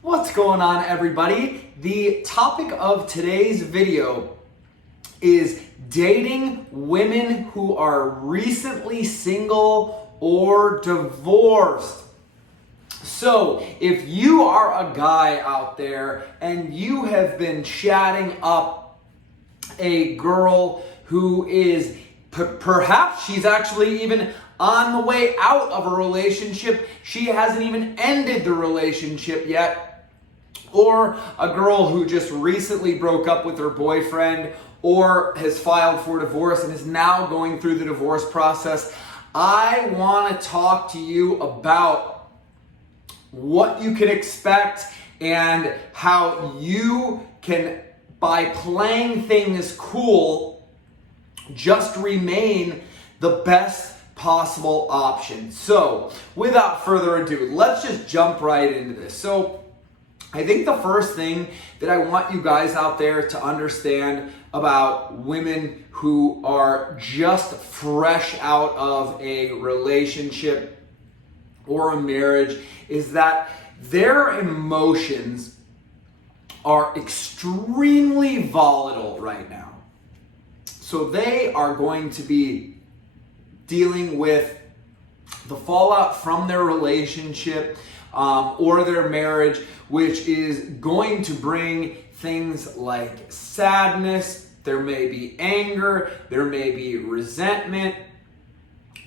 What's going on, everybody? The topic of today's video is dating women who are recently single or divorced. So, if you are a guy out there and you have been chatting up a girl who is perhaps she's actually even on the way out of a relationship, she hasn't even ended the relationship yet, or a girl who just recently broke up with her boyfriend or has filed for divorce and is now going through the divorce process, I want to talk to you about what you can expect and how you can, by playing things cool, just remain the best possible option. So, without further ado, let's just jump right into this. So, I think the first thing that I want you guys out there to understand about women who are just fresh out of a relationship or a marriage is that their emotions are extremely volatile right now. So they are going to be dealing with the fallout from their relationship or their marriage, which is going to bring things like sadness, there may be anger, there may be resentment,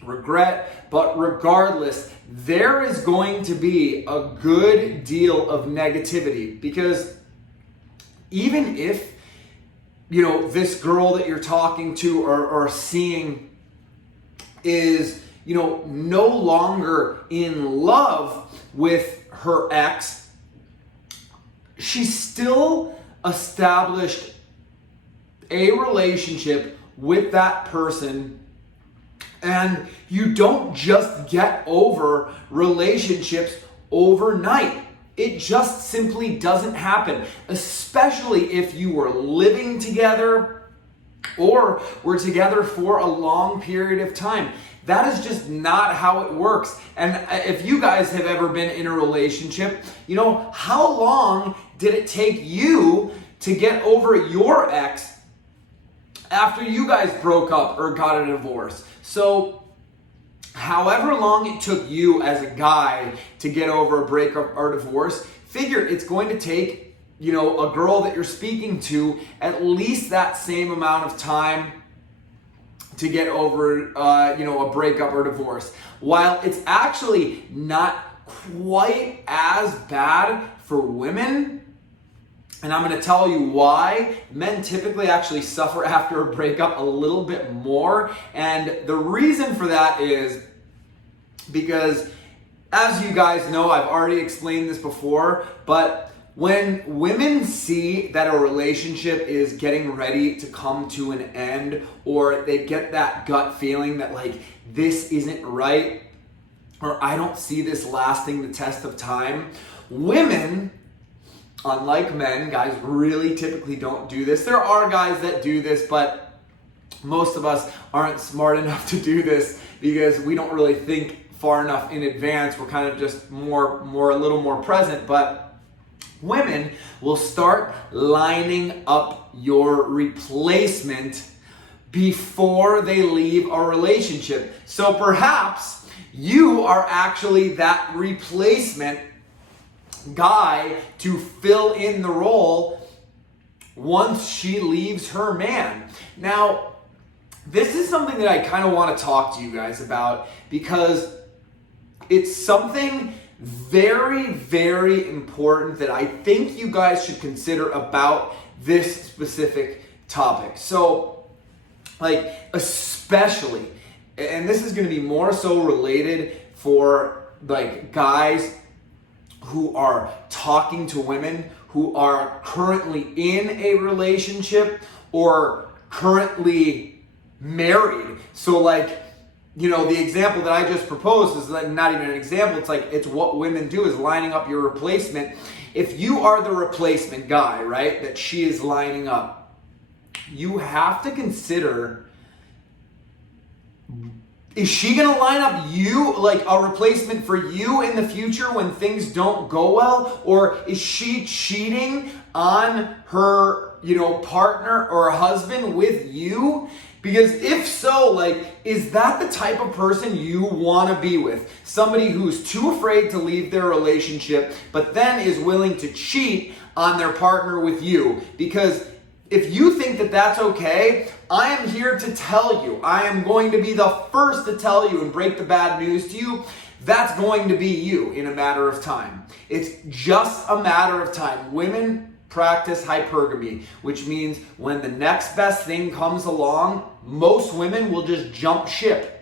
regret, but regardless, there is going to be a good deal of negativity, because even if this girl that you're talking to or seeing is, no longer in love with her ex, she still established a relationship with that person. And you don't just get over relationships overnight. It just simply doesn't happen, especially if you were living together or were together for a long period of time. That is just not how it works. And if you guys have ever been in a relationship, how long did it take you to get over your ex after you guys broke up or got a divorce? So, however long it took you as a guy to get over a breakup or divorce, figure it's going to take, a girl that you're speaking to at least that same amount of time to get over, a breakup or divorce. While it's actually not quite as bad for women, and I'm going to tell you why, men typically actually suffer after a breakup a little bit more. And the reason for that is because, as you guys know, I've already explained this before, but when women see that a relationship is getting ready to come to an end, or they get that gut feeling that this isn't right, or I don't see this lasting the test of time, women, unlike men, guys really typically don't do this. There are guys that do this, but most of us aren't smart enough to do this because we don't really think far enough in advance. We're kind of just a little more present. But women will start lining up your replacement before they leave a relationship. So perhaps you are actually that replacement guy to fill in the role once she leaves her man. Now, this is something that I kind of want to talk to you guys about because it's something very, very important that I think you guys should consider about this specific topic. So, especially, and this is going to be more so related for guys who are talking to women who are currently in a relationship or currently married. So the example that I just proposed is not even an example. It's what women do is lining up your replacement. If you are the replacement guy, right, that she is lining up, you have to consider Is she gonna line up you, like a replacement for you in the future when things don't go well? Or is she cheating on her, partner or husband with you? Because if so, like, is that the type of person you want to be with? Somebody who's too afraid to leave their relationship, but then is willing to cheat on their partner with you? Because if you think that that's okay, I am here to tell you. I am going to be the first to tell you and break the bad news to you. That's going to be you in a matter of time. It's just a matter of time. Women practice hypergamy, which means when the next best thing comes along, most women will just jump ship.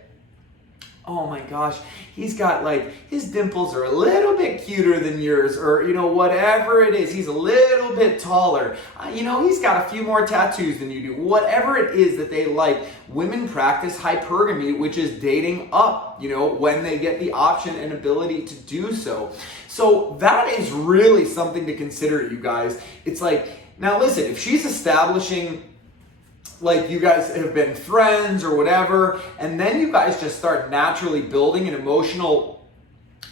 Oh my gosh, he's got his dimples are a little bit cuter than yours, or whatever it is, he's a little bit taller. He's got a few more tattoos than you do. Whatever it is that they like, women practice hypergamy, which is dating up, when they get the option and ability to do so. So that is really something to consider, you guys. It's now listen, if she's establishing you guys have been friends or whatever, and then you guys just start naturally building an emotional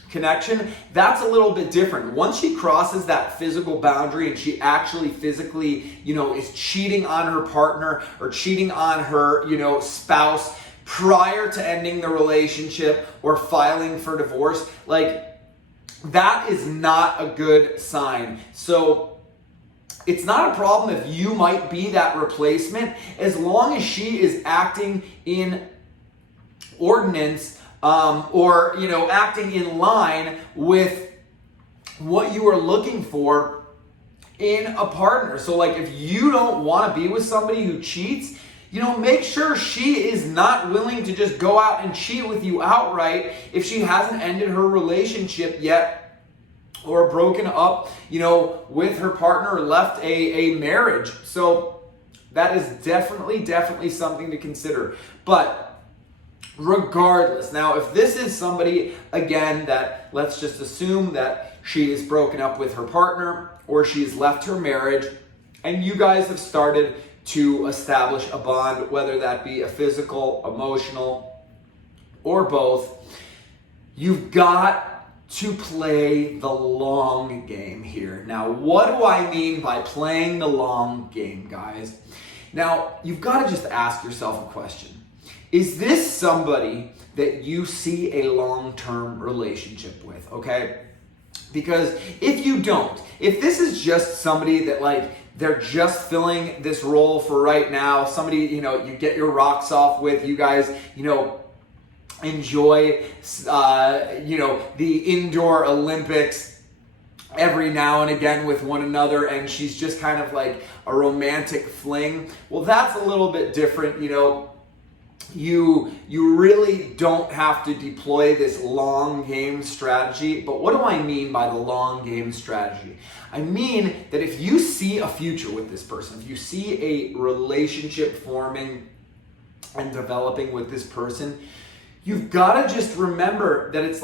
connection, that's a little bit different. Once she crosses that physical boundary and she actually physically, is cheating on her partner or cheating on her, spouse prior to ending the relationship or filing for divorce, that is not a good sign. So it's not a problem if you might be that replacement, as long as she is acting in ordinance or acting in line with what you are looking for in a partner. So if you don't want to be with somebody who cheats, make sure she is not willing to just go out and cheat with you outright if she hasn't ended her relationship yet, or broken up, with her partner, or left a marriage. So that is definitely something to consider. But regardless, now if this is somebody, again, that let's just assume that she is broken up with her partner or she's left her marriage, and you guys have started to establish a bond, whether that be a physical, emotional, or both, you've got to play the long game here. Now, what do I mean by playing the long game, guys? Now, you've got to just ask yourself a question. Is this somebody that you see a long-term relationship with, okay? Because if you don't, if this is just somebody that they're just filling this role for right now, somebody, you get your rocks off with, you guys, enjoy, the indoor Olympics every now and again with one another, and she's just kind of like a romantic fling. Well, that's a little bit different, You really don't have to deploy this long game strategy. But what do I mean by the long game strategy? I mean that if you see a future with this person, if you see a relationship forming and developing with this person, you've got to just remember that it's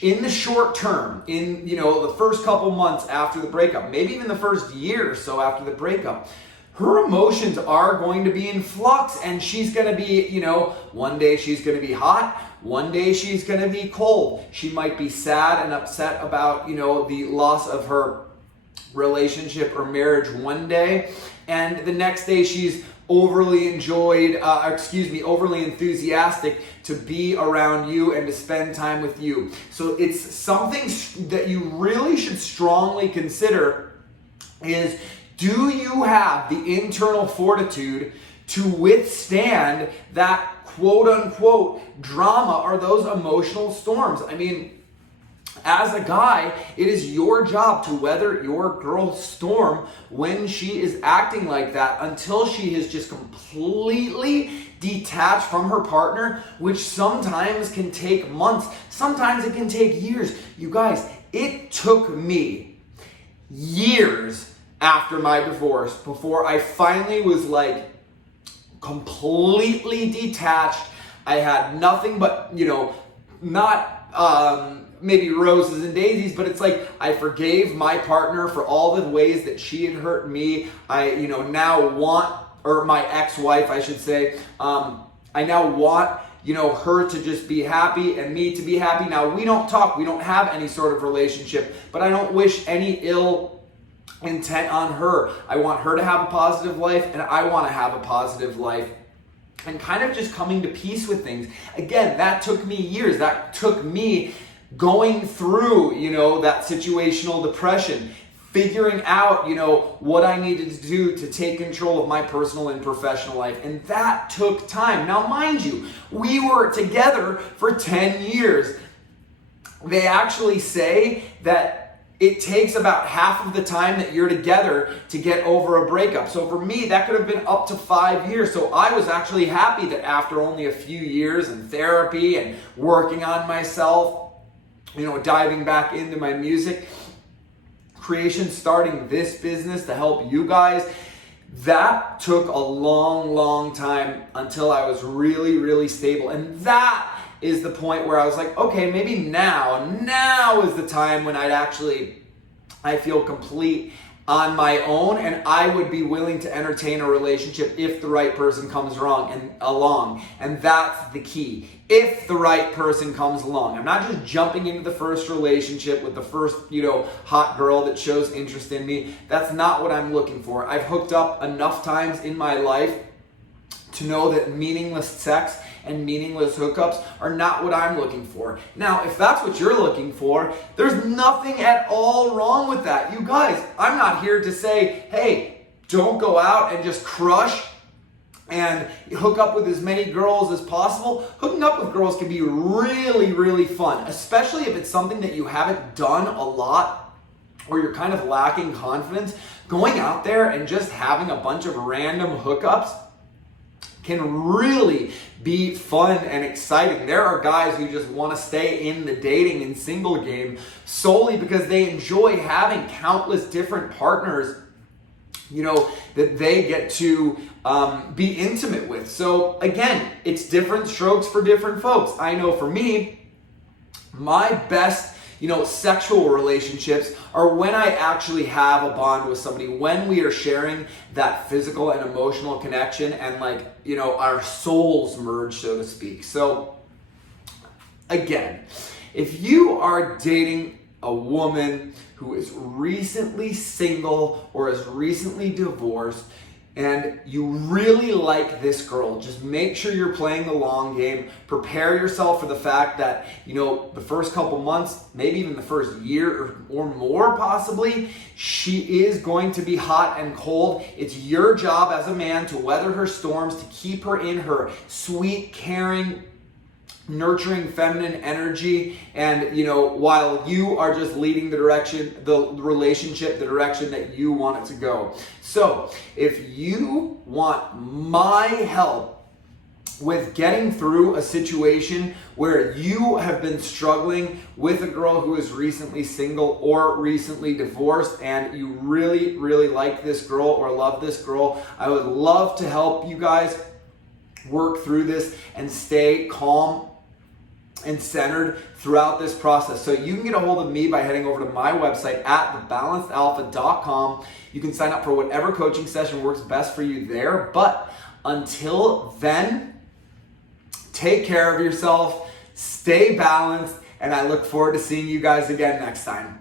in the short term, in the first couple months after the breakup, maybe even the first year or so after the breakup, her emotions are going to be in flux, and she's going to be, one day she's going to be hot, one day she's going to be cold. She might be sad and upset about, the loss of her relationship or marriage one day, and the next day she's overly enthusiastic to be around you and to spend time with you. So it's something that you really should strongly consider is, do you have the internal fortitude to withstand that quote unquote drama or those emotional storms? I mean, as a guy, it is your job to weather your girl's storm when she is acting like that until she is just completely detached from her partner, which sometimes can take months. Sometimes it can take years. You guys, it took me years after my divorce before I finally was completely detached. I had nothing but, not maybe roses and daisies, but it's I forgave my partner for all the ways that she had hurt me. Now want, or my ex-wife, I should say, I now want her to just be happy and me to be happy. Now, we don't talk, we don't have any sort of relationship, but I don't wish any ill intent on her. I want her to have a positive life, and I want to have a positive life. And kind of just coming to peace with things. Again, that took me years. That took me going through, that situational depression, figuring out, what I needed to do to take control of my personal and professional life. And that took time. Now, mind you, we were together for 10 years. They actually say that it takes about half of the time that you're together to get over a breakup. So for me, that could have been up to 5 years. So I was actually happy that after only a few years in therapy and working on myself, diving back into my music creation, starting this business to help you guys, that took a long, long time until I was really, really stable. And that is the point where I was like, okay, maybe now is the time when I feel complete on my own, and I would be willing to entertain a relationship if the right person comes along. And that's the key. If the right person comes along. I'm not just jumping into the first relationship with the first, hot girl that shows interest in me. That's not what I'm looking for. I've hooked up enough times in my life to know that meaningless sex and meaningless hookups are not what I'm looking for. Now, if that's what you're looking for, there's nothing at all wrong with that. You guys, I'm not here to say, hey, don't go out and just crush and hook up with as many girls as possible. Hooking up with girls can be really, really fun, especially if it's something that you haven't done a lot or you're kind of lacking confidence. Going out there and just having a bunch of random hookups can really be fun and exciting. There are guys who just want to stay in the dating and single game solely because they enjoy having countless different partners, that they get to be intimate with. So again, it's different strokes for different folks. I know for me, my best sexual relationships are when I actually have a bond with somebody, when we are sharing that physical and emotional connection and our souls merge, so to speak. So again, if you are dating a woman who is recently single or is recently divorced, and you really like this girl, just make sure you're playing the long game. Prepare yourself for the fact that, the first couple months, maybe even the first year or more possibly, she is going to be hot and cold. It's your job as a man to weather her storms, to keep her in her sweet, caring, nurturing feminine energy, and while you are just leading the relationship the direction that you want it to go. So if you want my help with getting through a situation where you have been struggling with a girl who is recently single or recently divorced, and you really, really like this girl or love this girl, I would love to help you guys work through this and stay calm and centered throughout this process. So you can get a hold of me by heading over to my website at thebalancedalpha.com. You can sign up for whatever coaching session works best for you there. But until then, take care of yourself, stay balanced, and I look forward to seeing you guys again next time.